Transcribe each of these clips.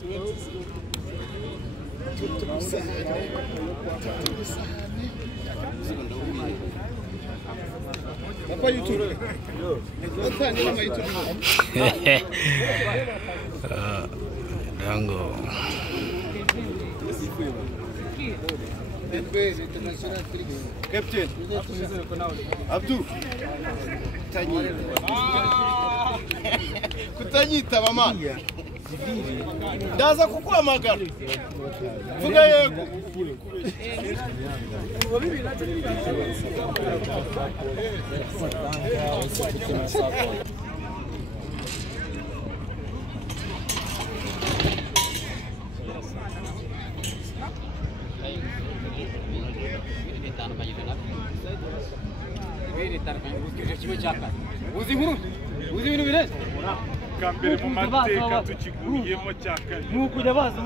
Apa YouTube? Dango. Captain. Abdul. Kutanyita mama. Ndaza kukuhamagara. Vuga yego. Kambere mu mateka tukiguyemo cyakane nuko yabaza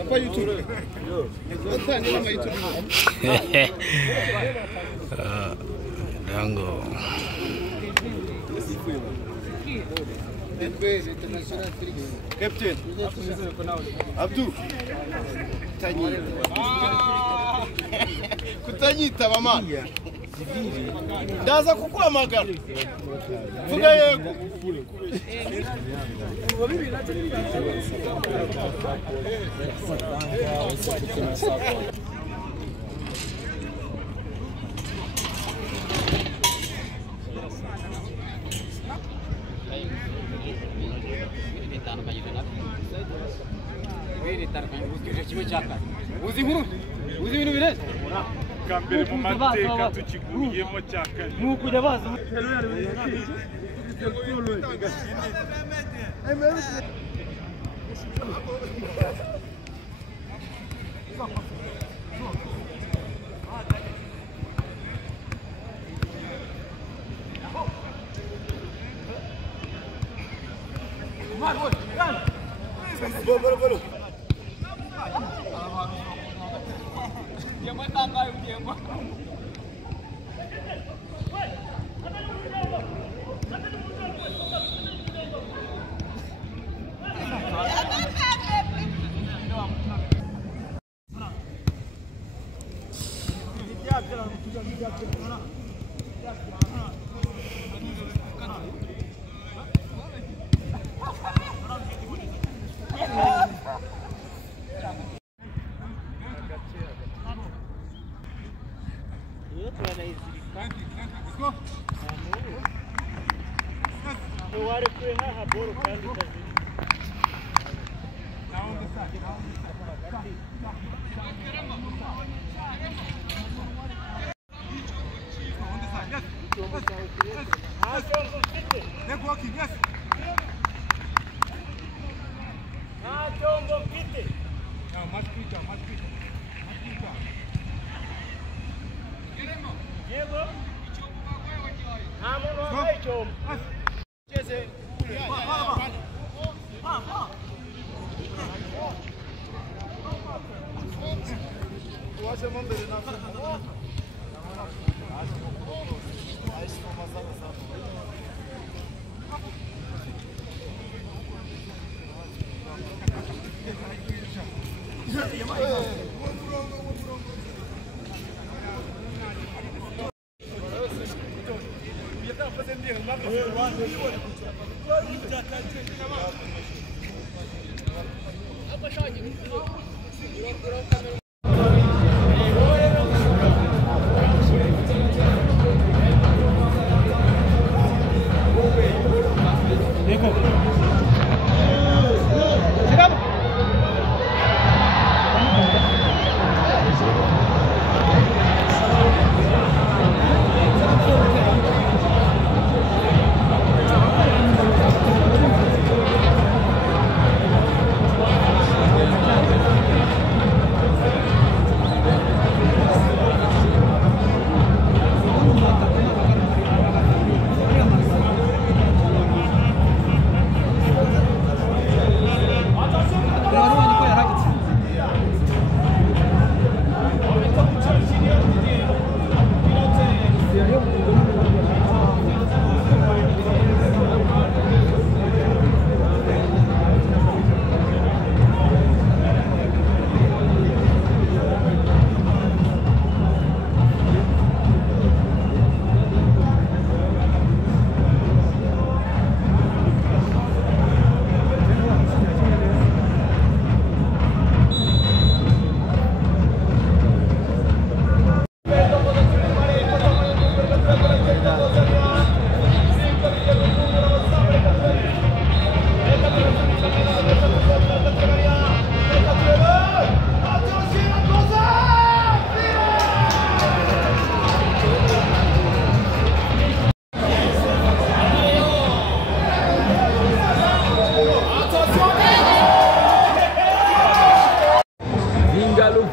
Apa YouTube? Dango. Captain. Abdul. Kutanyita mama. Ndaza kukuhamagara. Vuga yego. kambere mu mateka tukiguyemo cyakane nuko yabaza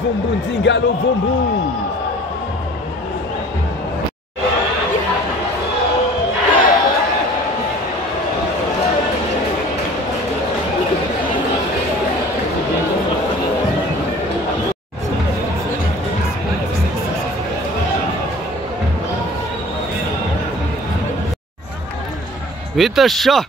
Vumbu Nzingalo Vumbu. With a shot.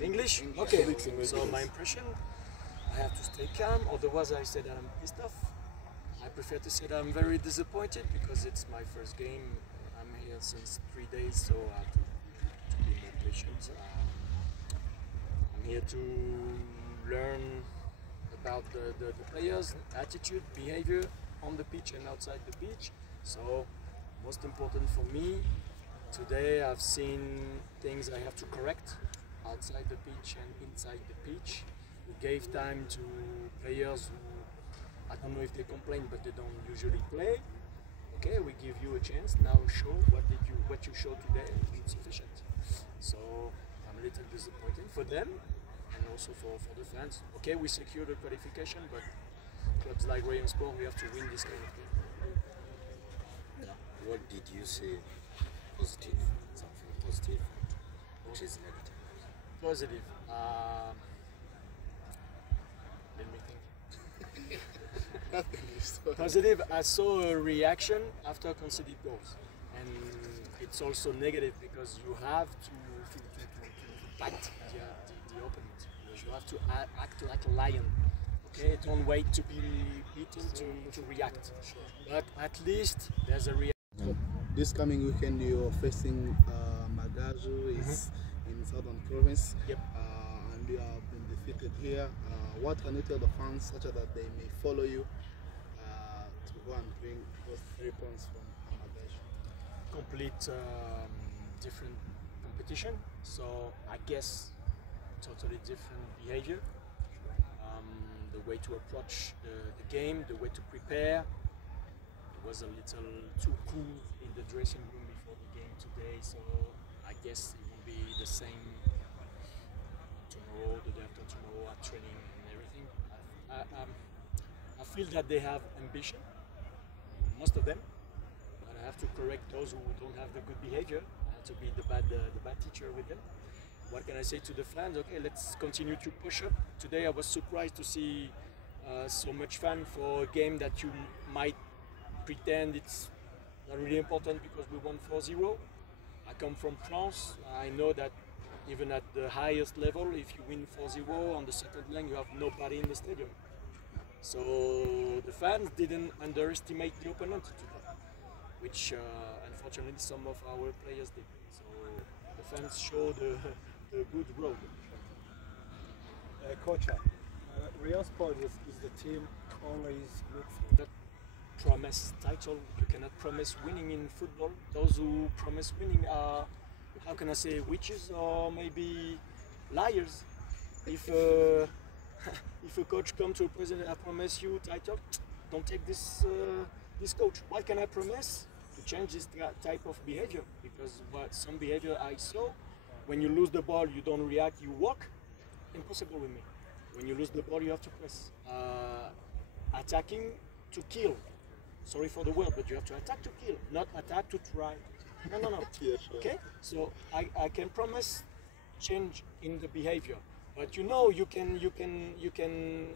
English? Okay. So my impression, I have to stay calm, otherwise I say that I'm pissed off. I prefer to say that I'm very disappointed because it's my first game. I'm here since 3 days, so I have to be more patient. I'm here to learn about the players' attitude, behavior on the pitch and outside the pitch. So most important for me, today I've seen things I have to correct outside the pitch and inside the pitch. We gave time to players who, I don't know if they complain, but they don't usually play. Okay, we give you a chance, now show what you showed today is insufficient. So I'm a little disappointed for them and also for the fans. Okay, we secured the qualification, but clubs like Rayon Sport, we have to win this kind of game. What did you say positive? Something positive, which is negative? Positive. Let me think. Positive, I saw a reaction after conceded goals. And it's also negative because you have to fight the opponent. You have to act like a lion. Okay, don't wait to be beaten to react. But at least there's a reaction. This coming weekend you're facing Magajo is in Southern Province. Yep. And you have been defeated here. What can you tell the fans such that they may follow you to go and bring those 3 points from Magajo? Complete different competition, so I guess totally different behavior. The way to approach the game, the way to prepare. It was a little too cool in the dressing room before the game today, so I guess it won't be the same tomorrow, the day after tomorrow at training and everything. I feel that they have ambition, most of them, but I have to correct those who don't have the good behavior. I have to be the bad teacher with them. What can I say to the fans? Okay, let's continue to push up. Today I was surprised to see so much fun for a game that you might pretend it's not really important because we won 4-0. I come from France. I know that even at the highest level, if you win 4-0 on the second leg, you have nobody in the stadium. So the fans didn't underestimate the opponent today, which unfortunately some of our players did. So the fans show the good road. Coach, Real's point is the team always look for? Promise title. You cannot promise winning in football. Those who promise winning are, how can I say, witches or maybe liars. If if a coach comes to a president, I promise you title, don't take this coach. What can I promise? To change this type of behavior, because some behavior I saw, when you lose the ball, you don't react, you walk. Impossible with me. When you lose the ball, you have to press. Attacking to kill. Sorry for the word, but you have to attack to kill, not attack to try. No. Yeah, sure. Okay? So I can promise change in the behavior, but you know you can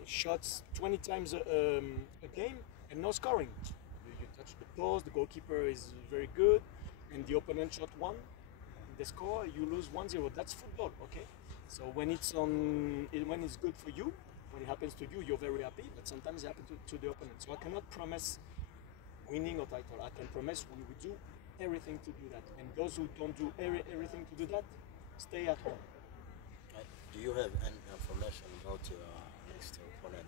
shots 20 times a game and no scoring. You touch the post, the goalkeeper is very good, and the opponent shot one. The score, you lose 1-0. That's football, okay? So when it's good for you, when it happens to you, you're very happy. But sometimes it happens to the opponent. So I cannot promise winning or title. I can promise we will do everything to do that. And those who don't do everything to do that, stay at home. Do you have any information about your next opponent?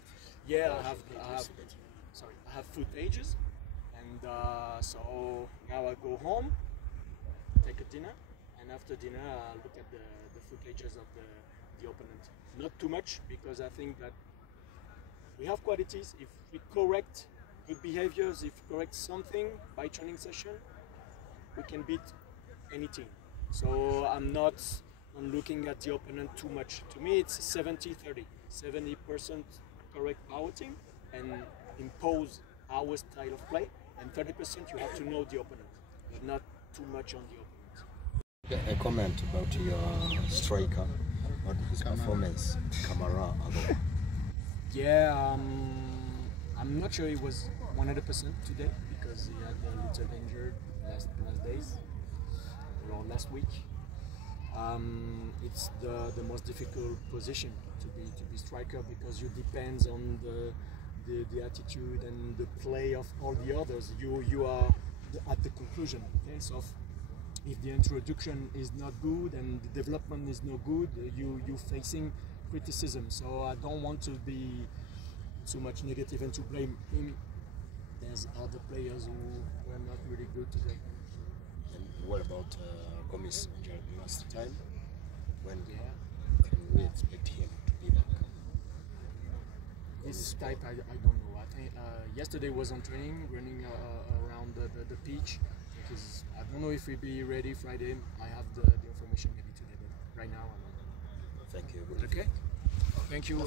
Yeah, I have footages, and so now I go home, take a dinner, and after dinner I look at the footages of the opponent. Not too much, because I think that we have qualities. If we correct good behaviors, if we correct something by training session, we can beat any team. So I'm not looking at the opponent too much. To me, it's 70-30. 70% correct our team and impose our style of play, and 30% you have to know the opponent, but not too much on the opponent. A comment about your striker, about his performance, Kamara. Yeah, I'm not sure he was 100% today because he had a little injured last days or last week. It's the most difficult position to be striker, because you depends on the attitude and the play of all the others. You are at the conclusion. Okay, so if the introduction is not good and the development is not good, you facing criticism. So I don't want to be too much negative and to blame him. There's other players who were not really good today. And what about Gomis injured last time? When can we expect him to be back? This type, I don't know. I think yesterday was on training, running around the pitch. Because I don't know if we'll be ready Friday. I have the information maybe today, but right now I don't know. Thank you. Okay? Thank you.